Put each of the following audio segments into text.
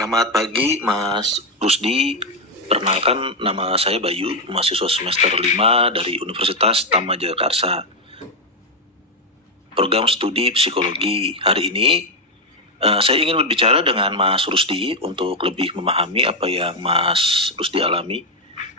Selamat pagi Mas Rusdi. Perkenalkan, nama saya Bayu, mahasiswa semester 5 dari Universitas Tama Jagakarsa. Program studi psikologi. Hari ini saya ingin berbicara dengan Mas Rusdi untuk lebih memahami apa yang Mas Rusdi alami.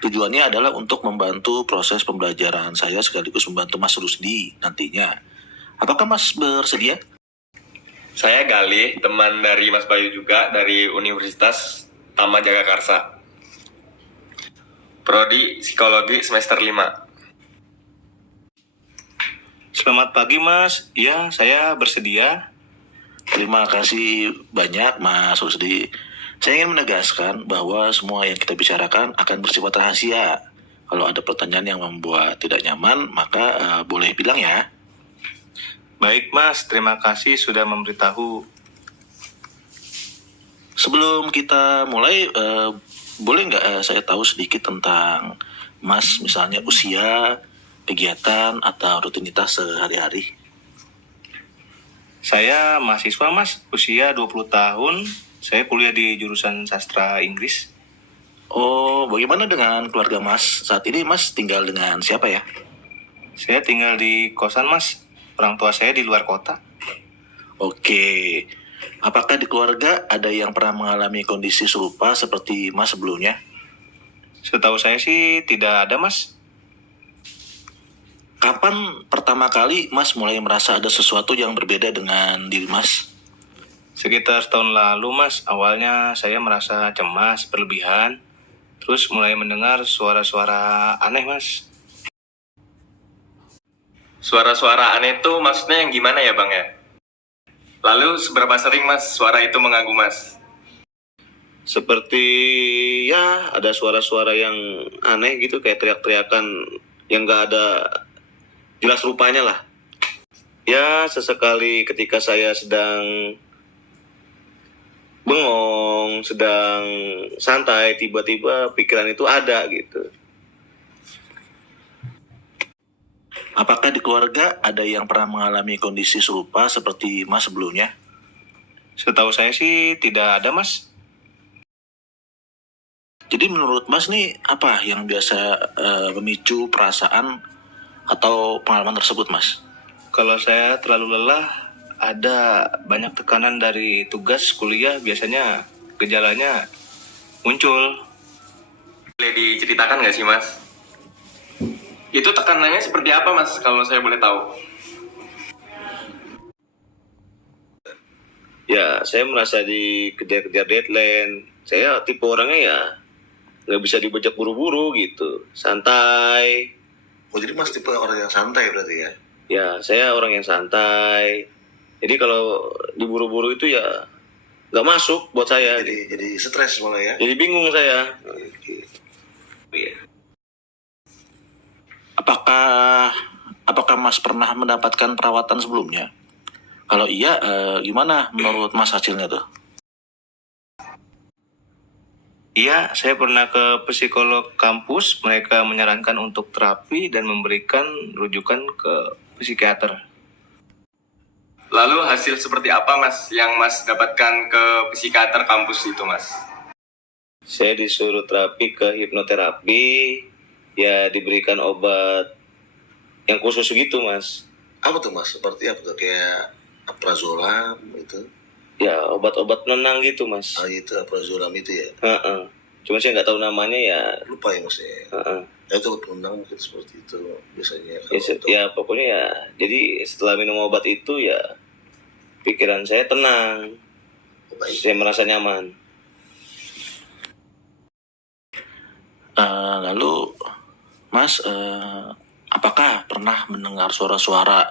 Tujuannya adalah untuk membantu proses pembelajaran saya sekaligus membantu Mas Rusdi nantinya. Apakah Mas bersedia? Saya Galih, teman dari Mas Bayu juga dari Universitas Tama Jagakarsa. Prodi Psikologi semester 5. Selamat pagi Mas, ya saya bersedia. Terima kasih banyak Mas Rusdi. Saya ingin menegaskan bahwa semua yang kita bicarakan akan bersifat rahasia. Kalau ada pertanyaan yang membuat tidak nyaman, maka boleh bilang ya. Baik Mas, terima kasih sudah memberitahu. Sebelum kita mulai, boleh nggak saya tahu sedikit tentang Mas, misalnya usia, kegiatan, atau rutinitas sehari-hari? Saya mahasiswa Mas, usia 20 tahun. Saya kuliah di jurusan sastra Inggris. Oh, bagaimana dengan keluarga Mas? Saat ini Mas tinggal dengan siapa ya? Saya tinggal di kosan Mas, orang tua saya di luar kota. Oke, apakah di keluarga ada yang pernah mengalami kondisi serupa seperti Mas sebelumnya? Setahu saya sih tidak ada Mas. Kapan pertama kali Mas mulai merasa ada sesuatu yang berbeda dengan diri Mas? Sekitar setahun lalu Mas, awalnya saya merasa cemas, berlebihan. Terus mulai mendengar suara-suara aneh Mas. Suara-suara aneh itu maksudnya yang gimana ya Bang ya? Lalu seberapa sering Mas suara itu mengganggu Mas? Seperti ya ada suara-suara yang aneh gitu, kayak teriak-teriakan yang gak ada jelas rupanya lah. Ya sesekali ketika saya sedang bengong, sedang santai, tiba-tiba pikiran itu ada gitu. Apakah di keluarga ada yang pernah mengalami kondisi serupa seperti Mas sebelumnya? Setahu saya sih tidak ada Mas. Jadi menurut Mas nih, apa yang biasa memicu perasaan atau pengalaman tersebut Mas? Kalau saya terlalu lelah, ada banyak tekanan dari tugas kuliah, biasanya gejalanya muncul. Boleh diceritakan nggak sih Mas? Itu tekanannya seperti apa Mas kalau saya boleh tahu? Ya, saya merasa dikejar-kejar deadline. Saya tipe orangnya ya nggak bisa dibajak buru-buru gitu, santai. Oh, jadi Mas tipe orang yang santai berarti ya? Ya, saya orang yang santai. Jadi kalau diburu-buru itu ya nggak masuk buat saya. Jadi stres malah ya? Jadi bingung saya. Iya. Apakah Mas pernah mendapatkan perawatan sebelumnya? Kalau iya, gimana menurut Mas hasilnya tuh? Iya, saya pernah ke psikolog kampus. Mereka menyarankan untuk terapi dan memberikan rujukan ke psikiater. Lalu hasil seperti apa Mas yang Mas dapatkan ke psikiater kampus itu Mas? Saya disuruh terapi ke hipnoterapi. Ya diberikan obat yang khusus gitu Mas. Apa tuh Mas? Seperti apa tuh? Kayak aprazolam itu? Ya obat-obat penenang gitu Mas. Ah itu aprazolam itu ya? Cuma saya nggak tahu namanya ya. Lupa ya Mas ya? Ya itu penenang mungkin seperti itu biasanya. Ya pokoknya ya. Jadi setelah minum obat itu ya pikiran saya tenang. Saya merasa nyaman. Lalu Mas, apakah pernah mendengar suara-suara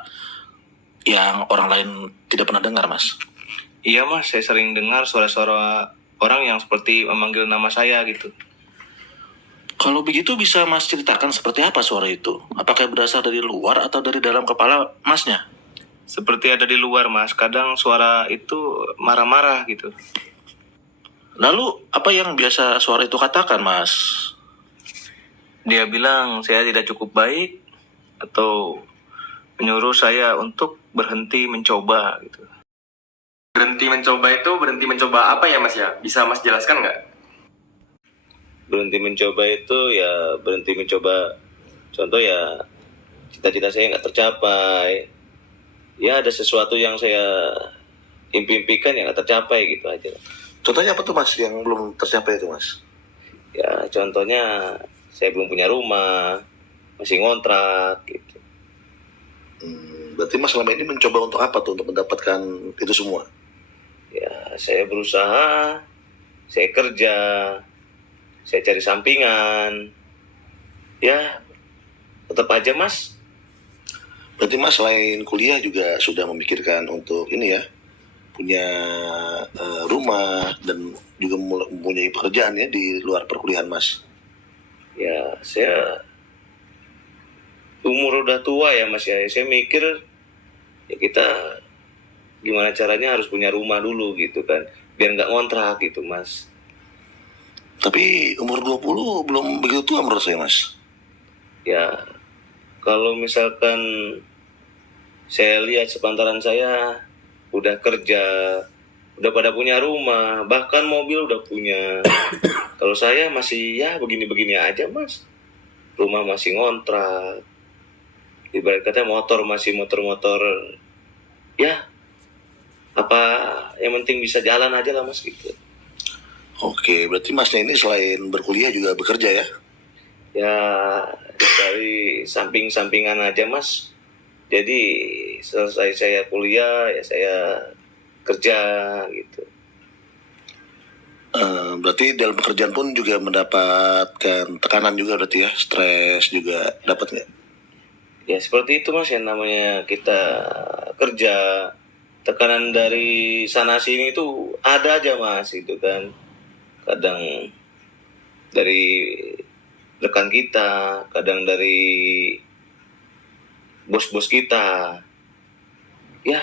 yang orang lain tidak pernah dengar Mas? Iya Mas, saya sering dengar suara-suara orang yang seperti memanggil nama saya gitu. Kalau begitu bisa Mas ceritakan seperti apa suara itu? Apakah berasal dari luar atau dari dalam kepala Masnya? Seperti ada di luar Mas, kadang suara itu marah-marah gitu. Lalu apa yang biasa suara itu katakan Mas? Dia bilang saya tidak cukup baik atau menyuruh saya untuk berhenti mencoba gitu. berhenti mencoba itu berhenti mencoba apa ya mas ya? Bisa mas jelaskan nggak? Berhenti mencoba itu ya berhenti mencoba, contoh ya cita-cita saya nggak tercapai, ya ada sesuatu yang saya impikan yang nggak tercapai gitu aja. Contohnya apa tuh mas yang belum tercapai itu mas? Ya contohnya saya belum punya rumah, masih ngontrak gitu. Berarti mas selama ini mencoba untuk apa tuh untuk mendapatkan itu semua? Ya saya berusaha, saya kerja, saya cari sampingan, ya tetap aja mas. Berarti mas selain kuliah juga sudah memikirkan untuk ini ya, punya rumah dan juga mempunyai pekerjaan ya di luar perkuliahan mas. Ya saya umur udah tua ya mas ya, saya mikir ya kita gimana caranya harus punya rumah dulu gitu kan, biar nggak ngontrak gitu mas. Tapi umur 20 belum begitu tua menurut saya mas. Ya kalau misalkan saya lihat sepantaran saya udah kerja, udah pada punya rumah, bahkan mobil udah punya. Kalau saya masih ya begini-begini aja mas, rumah masih ngontrak, ibarat kata motor masih motor-motor, ya apa yang penting bisa jalan aja lah mas gitu. Oke, berarti masnya ini selain berkuliah juga bekerja ya? Ya dari samping-sampingan aja mas, jadi selesai saya kuliah ya saya kerja gitu. Berarti dalam pekerjaan pun juga mendapatkan tekanan juga berarti ya, stres juga dapat nggak? Ya seperti itu mas, yang namanya kita kerja, tekanan dari sana sini itu ada aja mas itu kan. Kadang dari rekan kita, kadang dari bos-bos kita. Ya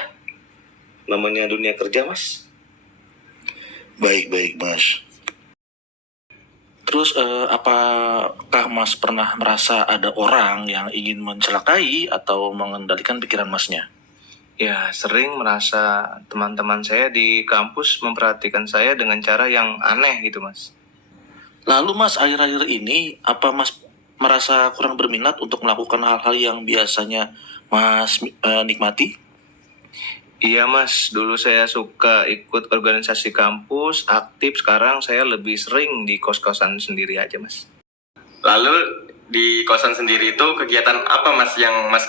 namanya dunia kerja mas. Baik mas. Terus apakah mas pernah merasa ada orang yang ingin mencelakai atau mengendalikan pikiran masnya? Ya, sering merasa teman-teman saya di kampus memperhatikan saya dengan cara yang aneh gitu, Mas. Lalu mas akhir-akhir ini apa mas merasa kurang berminat untuk melakukan hal-hal yang biasanya mas nikmati? Iya, Mas. Dulu saya suka ikut organisasi kampus, aktif. Sekarang saya lebih sering di kos-kosan sendiri aja, Mas. Lalu di kosan sendiri itu kegiatan apa mas yang mas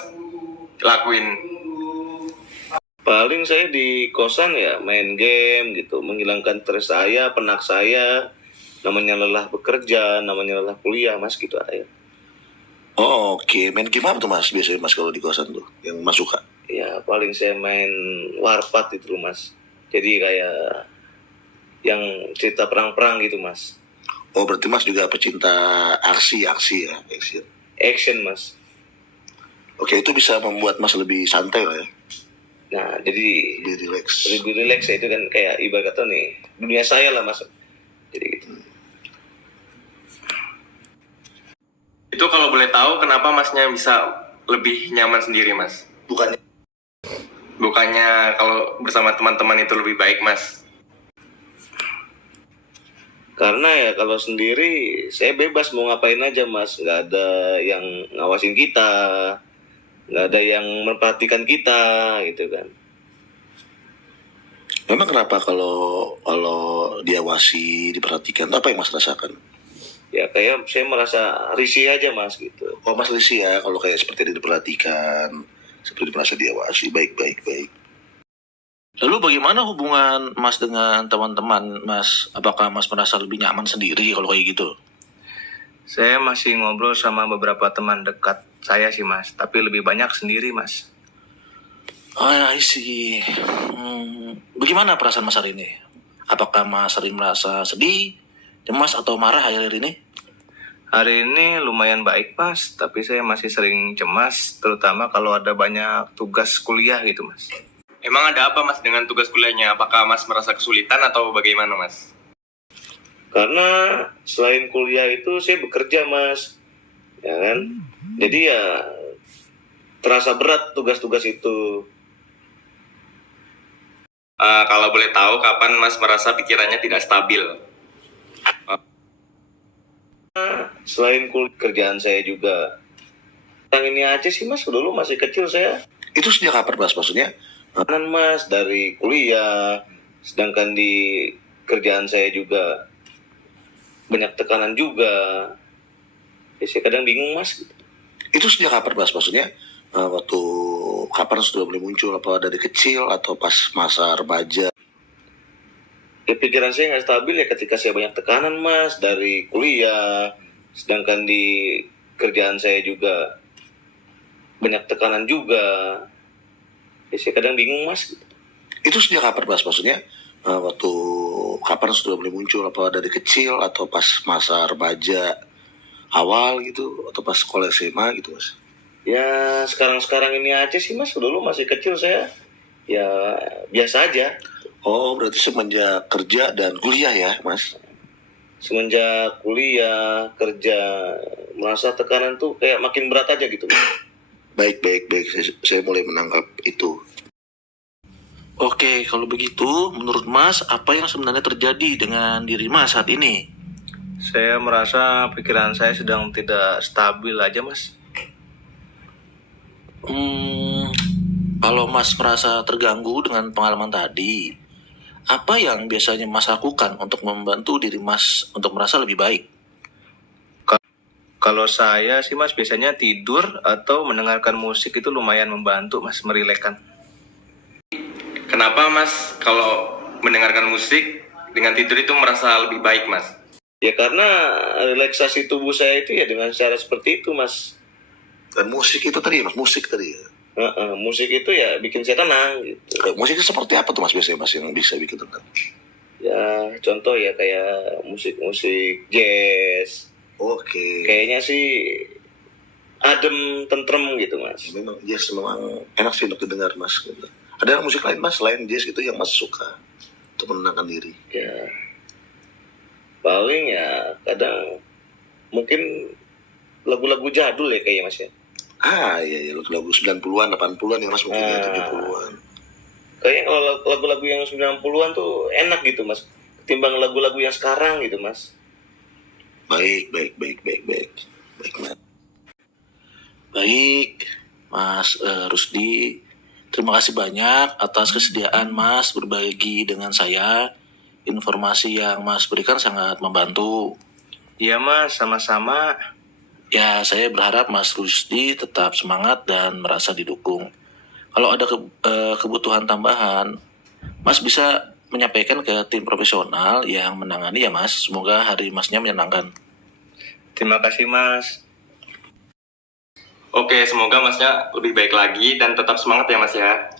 lakuin? Paling saya di kosan ya main game gitu, menghilangkan stres saya, penat saya. Namanya lelah bekerja, namanya lelah kuliah mas gitu aja. Oh, oke, main game apa tuh mas biasanya mas kalau di kosan tuh yang mas suka? Ya paling saya main warpat itu loh mas. Jadi kayak yang cerita perang-perang gitu mas. Oh, berarti mas juga pecinta aksi ya, action. Action mas. Oke, itu bisa membuat mas lebih santai lah ya, Nah jadi lebih relax. lebih relax ya, itu kan kayak ibarat kata nih dunia saya lah mas. Jadi gitu. Itu kalau boleh tahu kenapa masnya bisa lebih nyaman sendiri mas? Bukannya kalau bersama teman-teman itu lebih baik mas? Karena ya kalau sendiri saya bebas mau ngapain aja mas, nggak ada yang ngawasin kita, nggak ada yang memperhatikan kita gitu kan. Memang kenapa kalau diawasi, diperhatikan, apa yang mas rasakan? Ya kayak saya merasa risih aja mas gitu. Oh, mas Lisi ya, kalau kayak seperti diperhatikan, seperti merasa diawasi, baik. Lalu bagaimana hubungan mas dengan teman-teman mas? Apakah mas merasa lebih nyaman sendiri kalau kayak gitu? Saya masih ngobrol sama beberapa teman dekat saya sih, Mas. Tapi lebih banyak sendiri, Mas. Oh, I see. Bagaimana perasaan mas hari ini? Apakah mas sering merasa sedih, cemas, atau marah akhir-akhir ini? Hari ini lumayan baik, Mas. Tapi saya masih sering cemas, terutama kalau ada banyak tugas kuliah gitu, Mas. Emang ada apa mas dengan tugas kuliahnya? Apakah mas merasa kesulitan atau bagaimana mas? Karena selain kuliah itu saya bekerja mas, ya kan. Jadi ya terasa berat tugas-tugas itu. Kalau boleh tahu, kapan Mas merasa pikirannya tidak stabil? Selain kerjaan saya juga. Yang ini aja sih Mas, dulu masih kecil saya. Itu sejak kapan Mas maksudnya? Kanan Mas, dari kuliah. Sedangkan di kerjaan saya juga banyak tekanan juga. Ya, saya kadang bingung Mas. Itu sejak kapan Mas maksudnya? Waktu kapan sudah mulai muncul? Apa dari kecil atau pas masa remaja? Ya pikiran saya nggak stabil ya ketika saya banyak tekanan Mas, dari kuliah. Sedangkan di kerjaan saya juga banyak tekanan juga. Ya, saya kadang bingung Mas. Itu sejak kapan Mas maksudnya? Waktu kapan sudah mulai muncul? Apa dari kecil atau pas masa remaja awal gitu? Atau pas sekolah SMA gitu Mas? Ya sekarang ini aja sih Mas, dulu masih kecil saya. Ya biasa aja. Oh, berarti semenjak kerja dan kuliah ya Mas? Semenjak kuliah, kerja, merasa tekanan tuh kayak makin berat aja gitu. Baik. Saya mulai menangkap itu. Oke, kalau begitu, menurut Mas, apa yang sebenarnya terjadi dengan diri Mas saat ini? Saya merasa pikiran saya sedang tidak stabil aja Mas. Kalau Mas merasa terganggu dengan pengalaman tadi, apa yang biasanya Mas lakukan untuk membantu diri Mas untuk merasa lebih baik? Kalau saya sih Mas biasanya tidur atau mendengarkan musik itu lumayan membantu Mas, merilekkan. Kenapa Mas kalau mendengarkan musik dengan tidur itu merasa lebih baik Mas? Ya karena relaksasi tubuh saya itu ya dengan cara seperti itu Mas. Dan musik itu tadi Mas, musik tadi ya. Musik itu ya bikin saya tenang gitu. Musik itu seperti apa tuh Mas biasanya Mas yang bisa bikin tenang? Ya contoh ya kayak musik-musik jazz. Oke. Kayaknya sih adem, tentrem gitu Mas. Memang jazz memang enak sih untuk didengar Mas. Gitu. Ada musik lain Mas selain jazz gitu yang Mas suka untuk menenangkan diri? Ya paling ya kadang mungkin lagu-lagu jadul ya kayaknya Mas ya. Iya, lagu 90-an, 80-an ya Mas, mungkin ya 70-an. Kayaknya kalau lagu-lagu yang 90-an tuh enak gitu Mas, ketimbang lagu-lagu yang sekarang gitu Mas. Baik, Mas. Baik, Mas Rusdi. Terima kasih banyak atas kesediaan Mas berbagi dengan saya. Informasi yang Mas berikan sangat membantu. Iya Mas, sama-sama. Ya, saya berharap Mas Rusdi tetap semangat dan merasa didukung. Kalau ada kebutuhan tambahan, Mas bisa menyampaikan ke tim profesional yang menangani ya Mas. Semoga hari Masnya menyenangkan. Terima kasih Mas. Oke, semoga Masnya lebih baik lagi dan tetap semangat ya Mas ya.